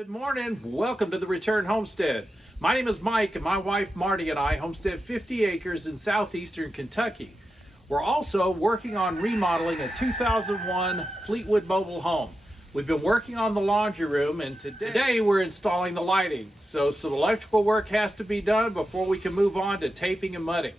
Good morning. Welcome to the Return Homestead. My name is Mike, and my wife Marty and I homestead 50 acres in southeastern Kentucky. We're also working on remodeling a 2001 Fleetwood mobile home. We've been working on the laundry room, and today we're installing the lighting. So some electrical work has to be done before we can move on to taping and mudding.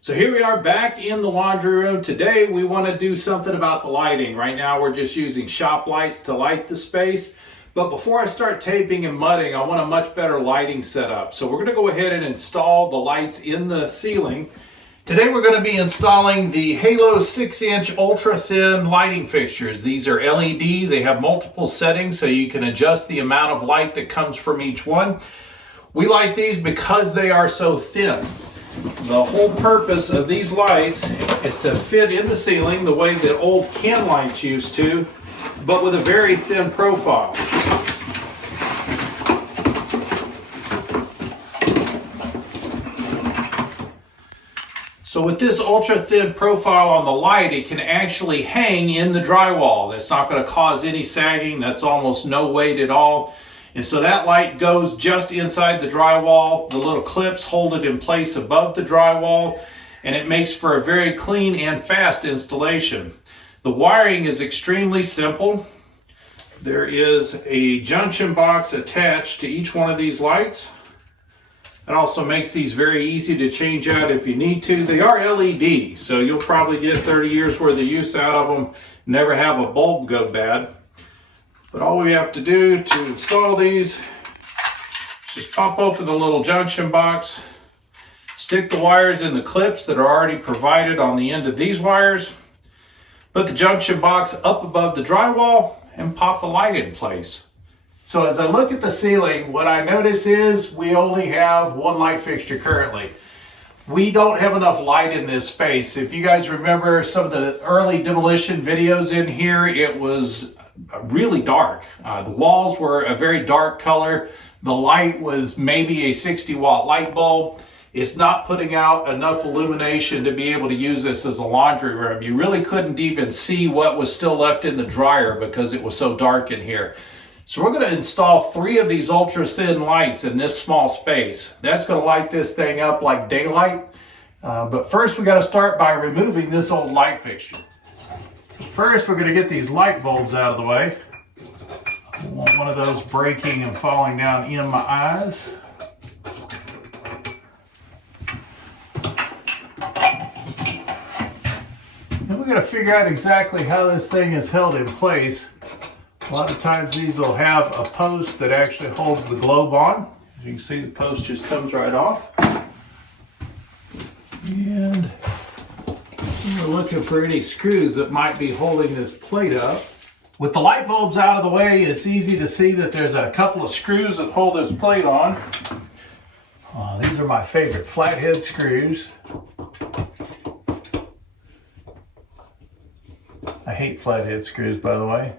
So here we are back in the laundry room. Today we want to do something about the lighting. Right now we're just using shop lights to light the space. But before I start taping and mudding, I want a much better lighting setup. So we're going to go ahead and install the lights in the ceiling. Today we're going to be installing the Halo 6-inch ultra-thin lighting fixtures. These are LED. They have multiple settings so you can adjust the amount of light that comes from each one. We like these because they are so thin. The whole purpose of these lights is to fit in the ceiling the way that old can lights used to, but with a very thin profile. So with this ultra thin profile on the light, it can actually hang in the drywall. That's not going to cause any sagging. That's almost no weight at all. And so that light goes just inside the drywall. The little clips hold it in place above the drywall, and it makes for a very clean and fast installation. The wiring is extremely simple. There is a junction box attached to each one of these lights. It also makes these very easy to change out if you need to. They are LED, so you'll probably get 30 years worth of use out of them, never have a bulb go bad. But all we have to do to install these, just pop open the little junction box, stick the wires in the clips that are already provided on the end of these wires, put the junction box up above the drywall, and pop the light in place. So as I look at the ceiling, what I notice is we only have one light fixture currently. We don't have enough light in this space. If you guys remember some of the early demolition videos in here, it was really dark. The walls were a very dark color. The light was maybe a 60-watt light bulb. It's not putting out enough illumination to be able to use this as a laundry room. You really couldn't even see what was still left in the dryer because it was so dark in here. So we're going to install 3 of these ultra thin lights in this small space. That's going to light this thing up like daylight. But first we got to start by removing this old light fixture. First, we're going to get these light bulbs out of the way. I don't want one of those breaking and falling down in my eyes. Then we're going to figure out exactly how this thing is held in place. A lot of times these will have a post that actually holds the globe on. As you can see, the post just comes right off. And we're looking for any screws that might be holding this plate up. With the light bulbs out of the way, it's easy to see that there's a couple of screws that hold this plate on. These are my favorite flathead screws. I hate flathead screws, by the way.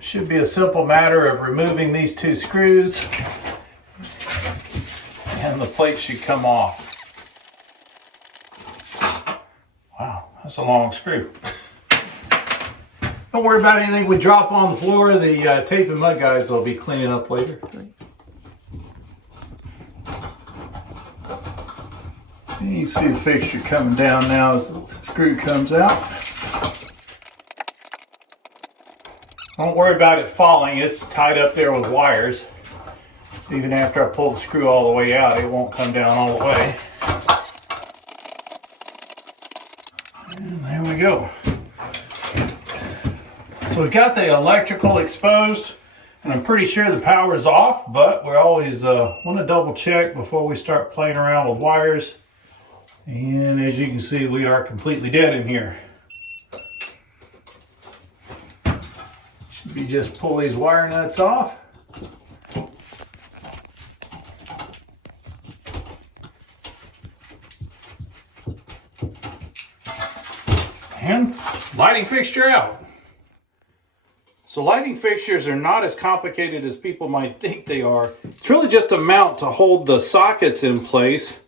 Should be a simple matter of removing these 2 screws, and the plate should come off. Wow, that's a long screw. Don't worry about anything we drop on the floor. The tape and mud guys will be cleaning up later. You can see the fixture coming down now as the screw comes out. Don't worry about it falling. It's tied up there with wires. So even after I pull the screw all the way out, it won't come down all the way. And there we go. So we've got the electrical exposed. And I'm pretty sure the power is off, but we always want to double check before we start playing around with wires. And as you can see, we are completely dead in here. Should be just pull these wire nuts off. And lighting fixture out. So lighting fixtures are not as complicated as people might think they are. It's really just a mount to hold the sockets in place,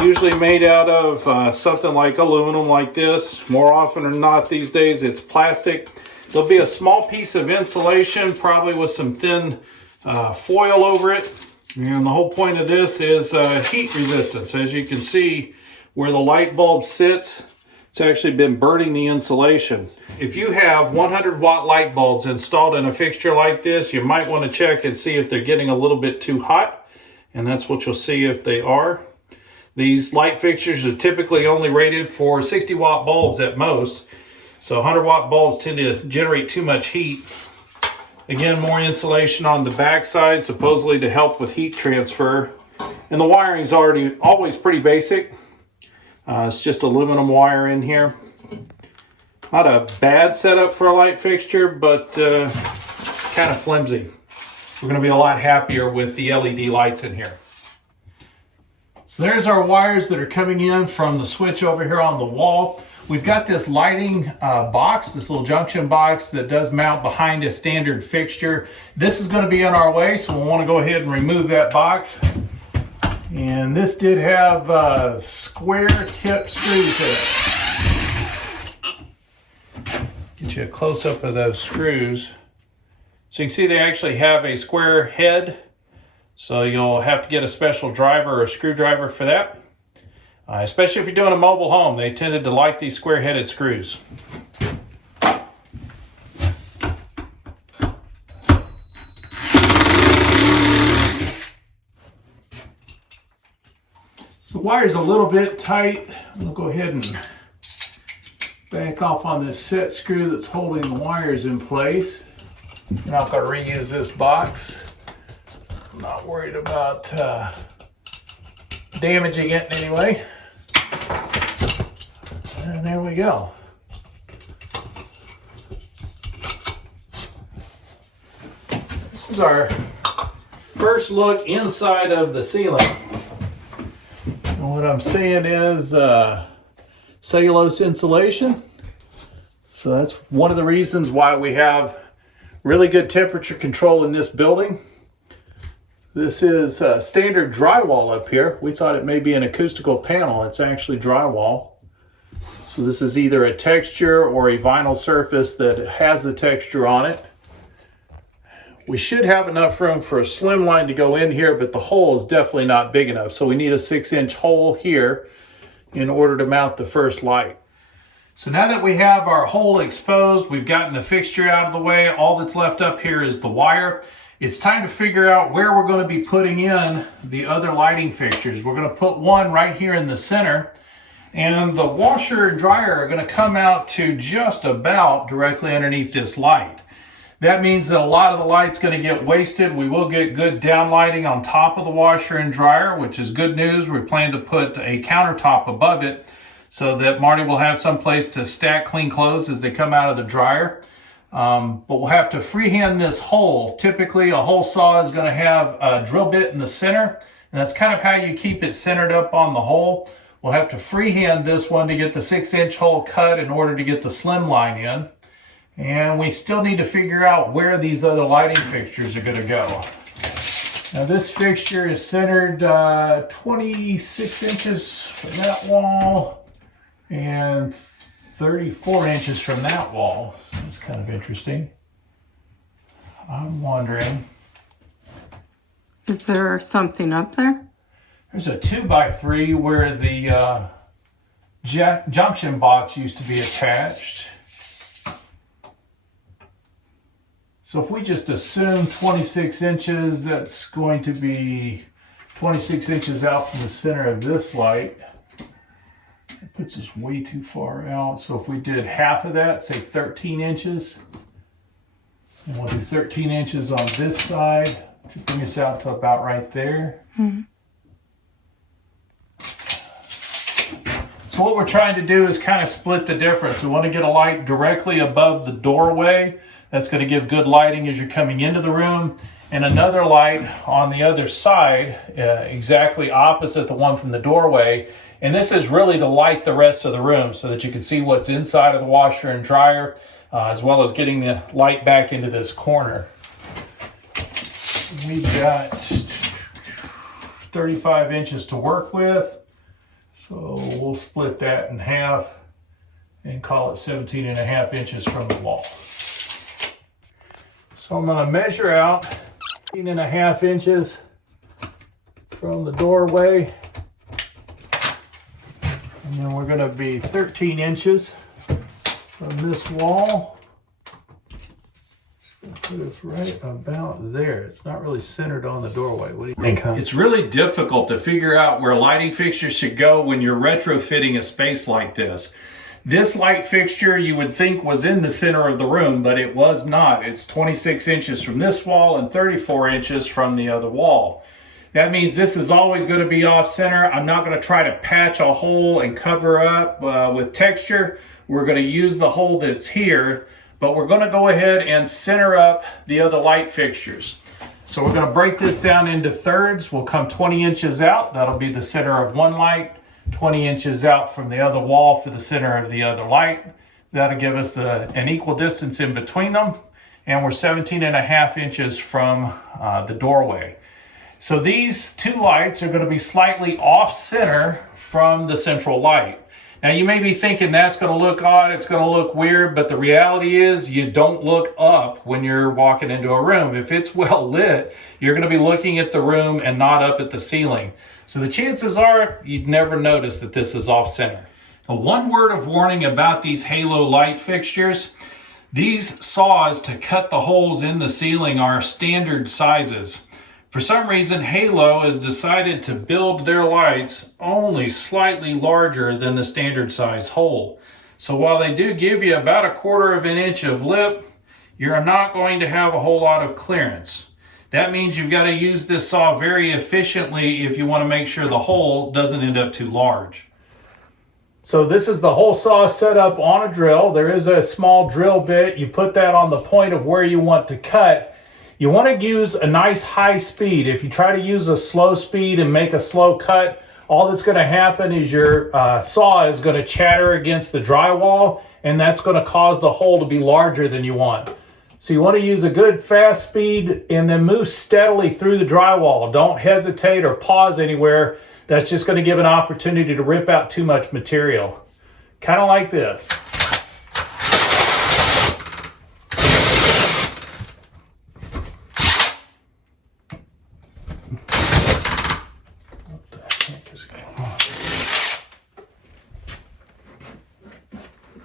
usually made out of something like aluminum like this. More often than not these days it's plastic. There'll be a small piece of insulation, probably with some thin foil over it. And the whole point of this is heat resistance. As you can see where the light bulb sits, it's actually been burning the insulation. If you have 100-watt light bulbs installed in a fixture like this, you might want to check and see if they're getting a little bit too hot. And that's what you'll see if they are. These light fixtures are typically only rated for 60-watt bulbs at most. So 100-watt bulbs tend to generate too much heat. Again, more insulation on the back side, supposedly to help with heat transfer. And the wiring is always pretty basic. It's just aluminum wire in here. Not a bad setup for a light fixture, but kind of flimsy. We're going to be a lot happier with the LED lights in here. So there's our wires that are coming in from the switch over here on the wall. We've got this lighting box, this little junction box that does mount behind a standard fixture. This is going to be in our way, so we'll want to go ahead and remove that box. And this did have square tip screws in it. Get you a close-up of those screws. So you can see they actually have a square head. So you'll have to get a special driver or screwdriver for that. Especially if you're doing a mobile home, they tended to like these square-headed screws. So the wire's a little bit tight. We'll go ahead and back off on this set screw that's holding the wires in place. I'm not going to reuse this box. I'm not worried about damaging it in any way. And there we go. This is our first look inside of the ceiling. And what I'm seeing is cellulose insulation. So that's one of the reasons why we have really good temperature control in this building. This is standard drywall up here. We thought it may be an acoustical panel. It's actually drywall. So this is either a texture or a vinyl surface that has the texture on it. We should have enough room for a slim line to go in here, but the hole is definitely not big enough. So we need a 6-inch hole here in order to mount the first light. So now that we have our hole exposed, we've gotten the fixture out of the way. All that's left up here is the wire. It's time to figure out where we're going to be putting in the other lighting fixtures. We're going to put one right here in the center, and the washer and dryer are going to come out to just about directly underneath this light. That means that a lot of the light's going to get wasted. We will get good downlighting on top of the washer and dryer, which is good news. We plan to put a countertop above it so that Marty will have some place to stack clean clothes as they come out of the dryer. But we'll have to freehand this hole. Typically a hole saw is going to have a drill bit in the center, and that's kind of how you keep it centered up on the hole. We'll have to freehand this one to get the 6-inch hole cut in order to get the slim line in. And we still need to figure out where these other lighting fixtures are going to go. Now this fixture is centered 26 inches from that wall and 34 inches from that wall. So that's kind of interesting. I'm wondering, is there something up there? There's a 2x3 where the junction box used to be attached. So if we just assume 26 inches, that's going to be 26 inches out from the center of this light. It puts us way too far out. So if we did half of that, say 13 inches, And we'll do 13 inches on this side, to bring us out to about right there. So what we're trying to do is kind of split the difference. We want to get a light directly above the doorway. That's going to give good lighting as you're coming into the room. And another light on the other side, exactly opposite the one from the doorway. And this is really to light the rest of the room so that you can see what's inside of the washer and dryer, as well as getting the light back into this corner. We've got 35 inches to work with. So we'll split that in half and call it 17.5 inches from the wall. So I'm going to measure out 17.5 inches from the doorway. And then we're going to be 13 inches from this wall. Put us right about there. It's not really centered on the doorway. What do you think? It's really difficult to figure out where lighting fixtures should go when you're retrofitting a space like this. This light fixture you would think was in the center of the room, but it was not. It's 26 inches from this wall and 34 inches from the other wall. That means this is always going to be off center. I'm not going to try to patch a hole and cover up with texture. We're going to use the hole that's here, but we're going to go ahead and center up the other light fixtures. So we're going to break this down into thirds. We'll come 20 inches out. That'll be the center of one light. 20 inches out from the other wall for the center of the other light. That'll give us an equal distance in between them. And we're 17.5 inches from the doorway. So these two lights are going to be slightly off center from the central light. Now you may be thinking that's going to look odd, it's going to look weird, but the reality is you don't look up when you're walking into a room. If it's well lit, you're going to be looking at the room and not up at the ceiling. So the chances are you'd never notice that this is off center. Now, one word of warning about these halo light fixtures. These saws to cut the holes in the ceiling are standard sizes. For some reason, Halo has decided to build their lights only slightly larger than the standard size hole. So while they do give you about 1/4 of an inch of lip, you're not going to have a whole lot of clearance. That means you've got to use this saw very efficiently if you want to make sure the hole doesn't end up too large. So this is the hole saw set up on a drill. There is a small drill bit. You put that on the point of where you want to cut. You want to use a nice high speed. If you try to use a slow speed and make a slow cut, all that's going to happen is your saw is going to chatter against the drywall, and that's going to cause the hole to be larger than you want. So you want to use a good fast speed and then move steadily through the drywall. Don't hesitate or pause anywhere. That's just going to give an opportunity to rip out too much material. Kind of like this.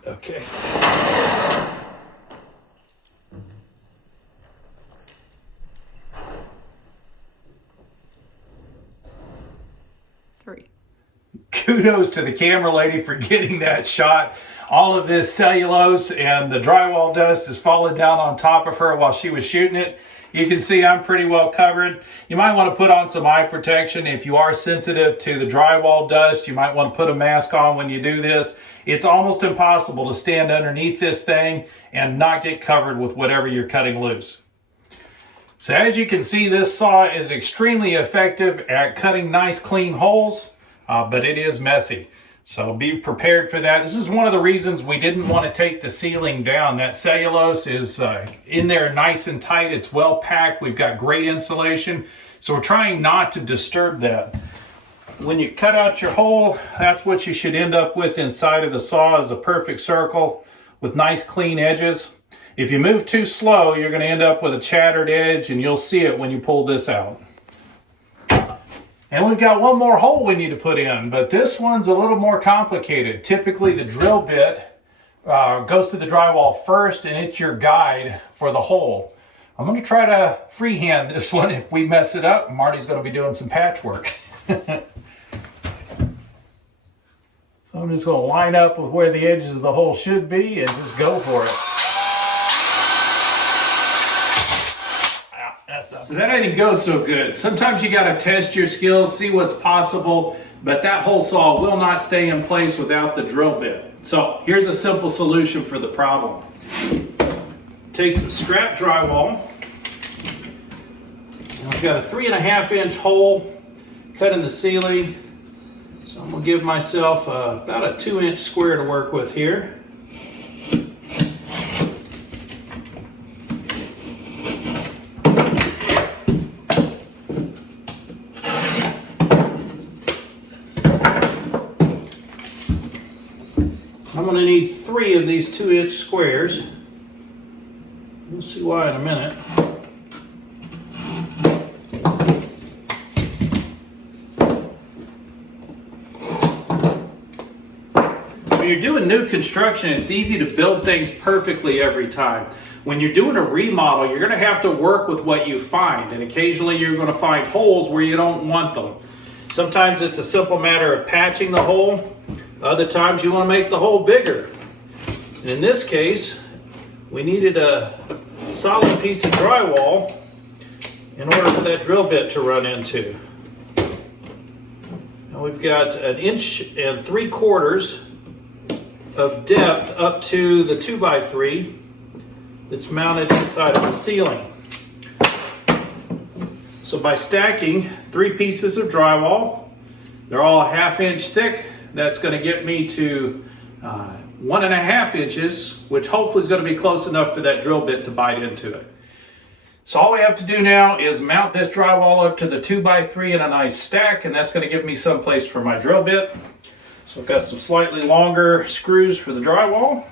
Okay. Kudos to the camera lady for getting that shot. All of this cellulose and the drywall dust is falling down on top of her while she was shooting it. You can see I'm pretty well covered. You might want to put on some eye protection. If you are sensitive to the drywall dust, you might want to put a mask on when you do this. It's almost impossible to stand underneath this thing and not get covered with whatever you're cutting loose. So as you can see, this saw is extremely effective at cutting nice clean holes, but it is messy. So be prepared for that. This is one of the reasons we didn't want to take the ceiling down. That cellulose is in there nice and tight. It's well packed. We've got great insulation. So we're trying not to disturb that. When you cut out your hole, that's what you should end up with inside of the saw, is a perfect circle with nice clean edges. If you move too slow, you're going to end up with a chattered edge, and you'll see it when you pull this out. And we've got one more hole we need to put in, but this one's a little more complicated. Typically the drill bit goes to the drywall first, and it's your guide for the hole. I'm going to try to freehand this one. If we mess it up, Marty's going to be doing some patchwork. So I'm just going to line up with where the edges of the hole should be and just go for it. stuff. So that didn't go so good. Sometimes you got to test your skills, see what's possible, but that hole saw will not stay in place without the drill bit. So here's a simple solution for the problem. Take some scrap drywall. I've got a 3.5 inch hole cut in the ceiling. So I'm gonna give myself about a 2 inch square to work with here. I'm going to need 3 of these 2 inch squares. We'll see why in a minute. When you're doing new construction, it's easy to build things perfectly every time. When you're doing a remodel, you're going to have to work with what you find, and occasionally you're going to find holes where you don't want them. Sometimes it's a simple matter of patching the hole. Other times you want to make the hole bigger. And in this case, we needed a solid piece of drywall in order for that drill bit to run into. Now we've got 1 3/4 inches of depth up to the 2x3 that's mounted inside of the ceiling. So by stacking 3 pieces of drywall, they're all 1/2 inch thick. That's going to get me to 1.5 inches, which hopefully is going to be close enough for that drill bit to bite into it. So all we have to do now is mount this drywall up to the 2x3 in a nice stack, and that's going to give me some place for my drill bit. So I've got some slightly longer screws for the drywall.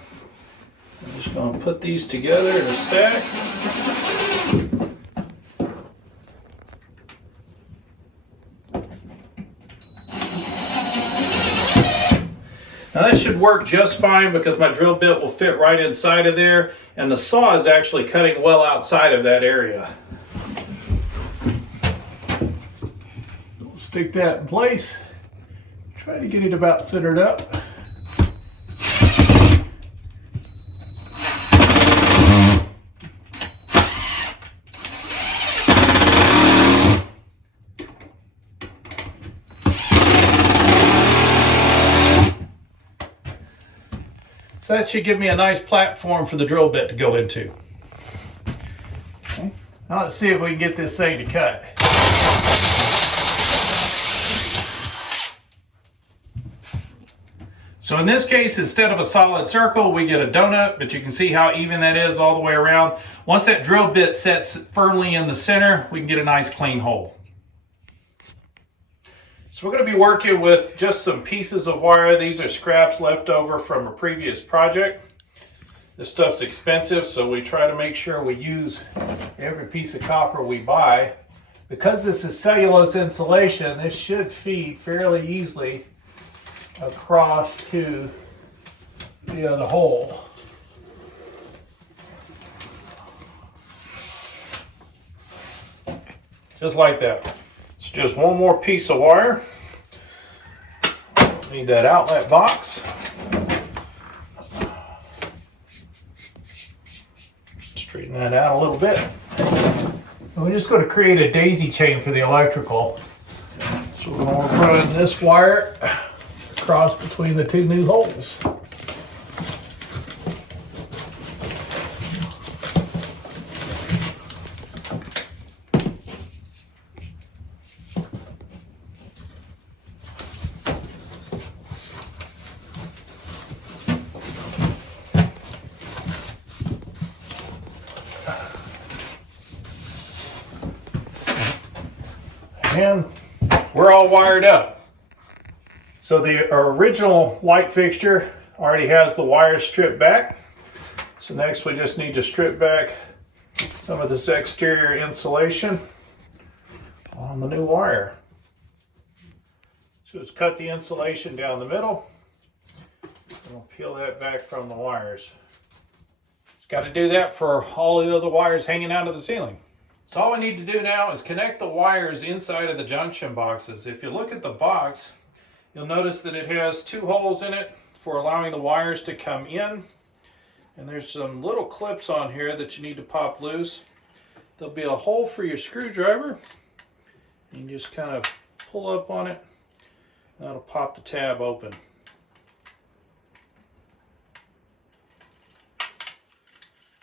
I'm just going to put these together in a stack. Now that should work just fine because my drill bit will fit right inside of there, and the saw is actually cutting well outside of that area. We'll stick that in place. Try to get it about centered up. So that should give me a nice platform for the drill bit to go into. Okay. Now let's see if we can get this thing to cut. So in this case, instead of a solid circle, we get a donut, but you can see how even that is all the way around. Once that drill bit sets firmly in the center, we can get a nice clean hole. So we're going to be working with just some pieces of wire. These are scraps left over from a previous project. This stuff's expensive, so we try to make sure we use every piece of copper we buy. Because this is cellulose insulation, this should feed fairly easily across to the other hole. Just like that. It's just one more piece of wire. Need that outlet box. Straighten that out a little bit. And we're just going to create a daisy chain for the electrical. So we're going to run this wire across between the 2 new holes. And we're all wired up. So the original light fixture already has the wires stripped back. So next we just need to strip back some of this exterior insulation on the new wire. So just cut the insulation down the middle, and we'll peel that back from the wires. Just got to do that for all the other wires hanging out of the ceiling. So all we need to do now is connect the wires inside of the junction boxes. If you look at the box, you'll notice that it has 2 holes in it for allowing the wires to come in. And there's some little clips on here that you need to pop loose. there'll be a hole for your screwdriver. You can just kind of pull up on it. That'll pop the tab open.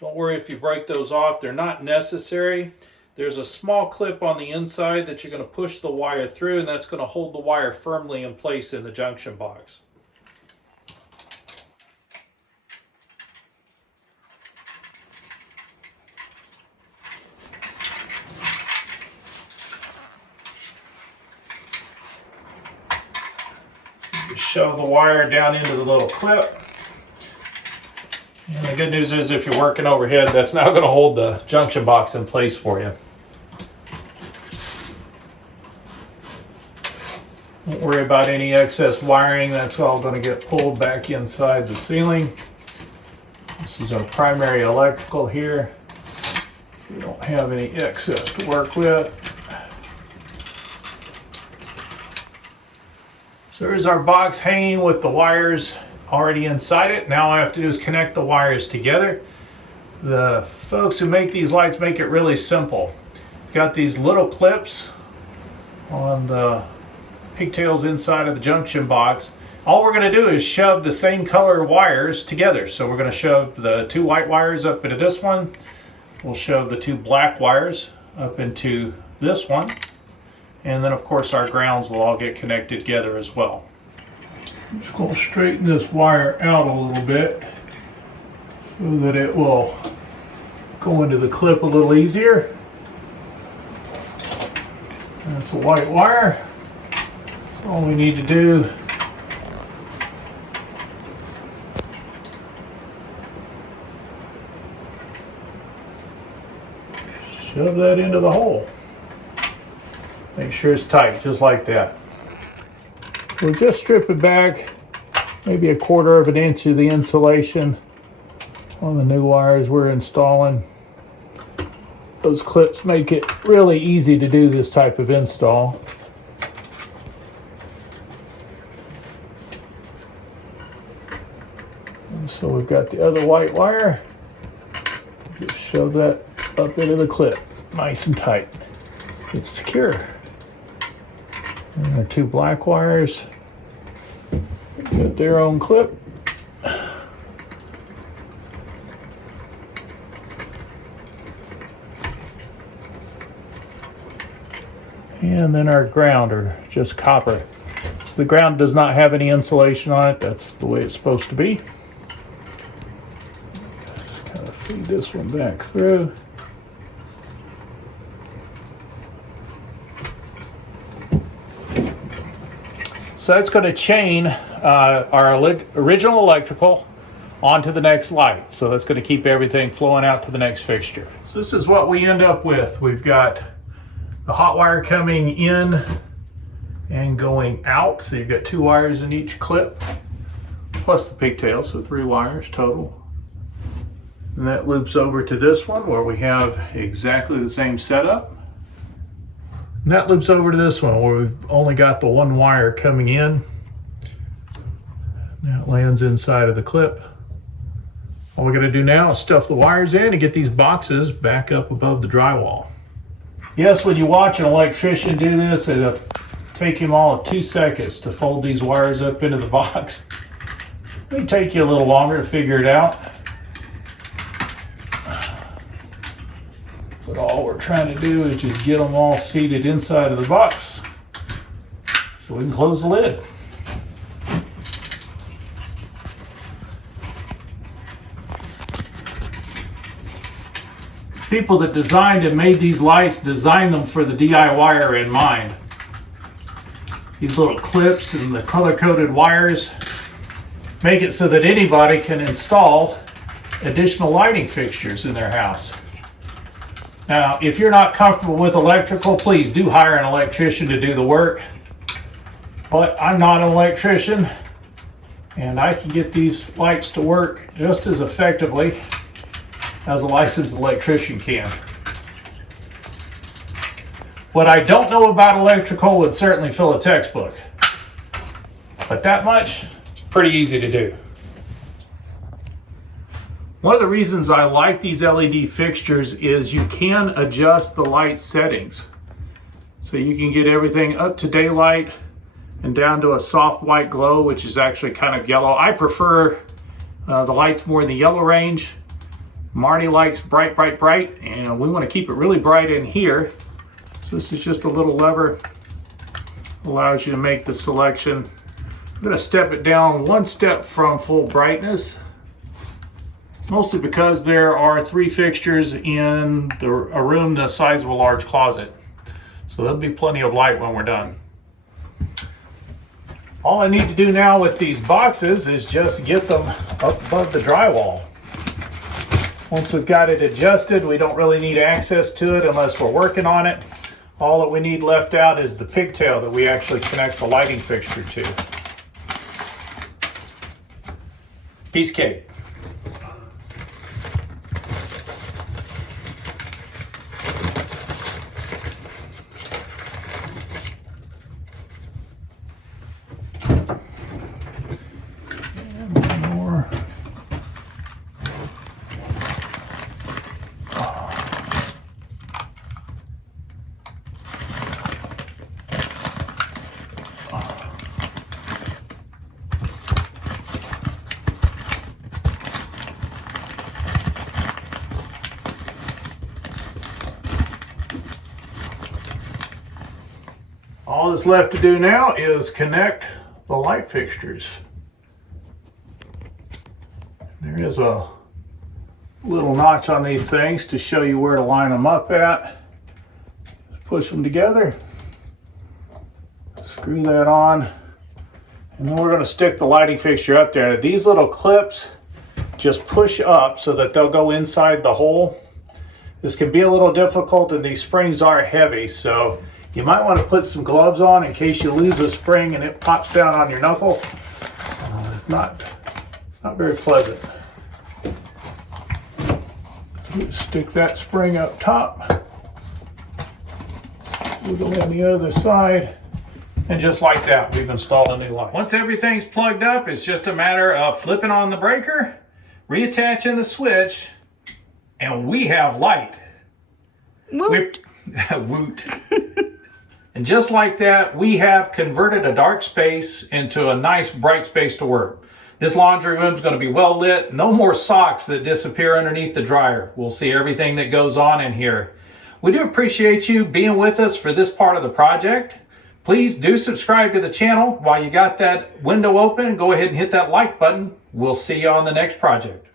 Don't worry if you break those off, they're not necessary. There's a small clip on the inside that you're going to push the wire through, and that's going to hold the wire firmly in place in the junction box. Just shove the wire down into the little clip. And the good news is if you're working overhead, that's now going to hold the junction box in place for you. Don't worry about any excess wiring. That's all going to get pulled back inside the ceiling. This is our primary electrical here. So we don't have any excess to work with. So there's our box hanging with the wires already inside it. Now all I have to do is connect the wires together. The folks who make these lights make it really simple. Got these little clips on the pigtails inside of the junction box. All we're going to do is shove the same color wires together. So we're going to shove the 2 white wires up into this one. We'll shove the 2 black wires up into this one. And then of course our grounds will all get connected together as well. I'm just going to straighten this wire out a little bit so that it will go into the clip a little easier. That's a white wire. That's all we need to do. Shove that into the hole. Make sure it's tight, just like that. We'll just strip it back, maybe 1/4 of an inch of the insulation on the new wires we're installing. Those clips make it really easy to do this type of install. And so we've got the other white wire. Just shove that up into the clip, nice and tight. It's secure. And our 2 black wires got their own clip. And then our ground are just copper. So the ground does not have any insulation on it. That's the way it's supposed to be. Just kind of feed this one back through. So that's going to chain our original electrical onto the next light. So that's going to keep everything flowing out to the next fixture. So this is what we end up with. We've got the hot wire coming in and going out. So you've got 2 wires in each clip, plus the pigtail, so 3 wires total. And that loops over to this one where we have exactly the same setup. And that loops over to this one where we've only got the 1 wire coming in. Now it lands inside of the clip. All we're going to do now is stuff the wires in and get these boxes back up above the drywall. Yes, when you watch an electrician do this, it'll take him all of 2 seconds to fold these wires up into the box. It may take you a little longer to figure it out. But all we're trying to do is just get them all seated inside of the box so we can close the lid. People that designed and made these lights designed them for the DIYer in mind. These little clips and the color-coded wires make it so that anybody can install additional lighting fixtures in their house. Now, if you're not comfortable with electrical, please do hire an electrician to do the work. But I'm not an electrician, and I can get these lights to work just as effectively as a licensed electrician can. What I don't know about electrical would certainly fill a textbook. But that much, it's pretty easy to do. One of the reasons I like these LED fixtures is you can adjust the light settings. So you can get everything up to daylight and down to a soft white glow, which is actually kind of yellow. I prefer the lights more in the yellow range. Marty likes bright, bright, bright, and we want to keep it really bright in here. So this is just a little lever, allows you to make the selection. I'm going to step it down one step from full brightness, mostly because there are 3 fixtures in a room the size of a large closet. So there'll be plenty of light when we're done. All I need to do now with these boxes is just get them up above the drywall. Once we've got it adjusted, we don't really need access to it unless we're working on it. All that we need left out is the pigtail that we actually connect the lighting fixture to. Piece of cake. All that's left to do now is connect the light fixtures. There is a little notch on these things to show you where to line them up at. Just push them together, screw that on, and then we're going to stick the lighting fixture up there. These little clips just push up so that they'll go inside the hole. This can be a little difficult and these springs are heavy, so you might want to put some gloves on in case you lose a spring and it pops down on your knuckle. It's not very pleasant. Stick that spring up top. Wiggle in the other side. And just like that, we've installed a new light. Once everything's plugged up, it's just a matter of flipping on the breaker, reattaching the switch, and we have light. Woot. Woot. And just like that, we have converted a dark space into a nice bright space to work. This laundry room is going to be well lit. No more socks that disappear underneath the dryer. We'll see everything that goes on in here. We do appreciate you being with us for this part of the project. Please do subscribe to the channel. While you got that window open, go ahead and hit that like button. We'll see you on the next project.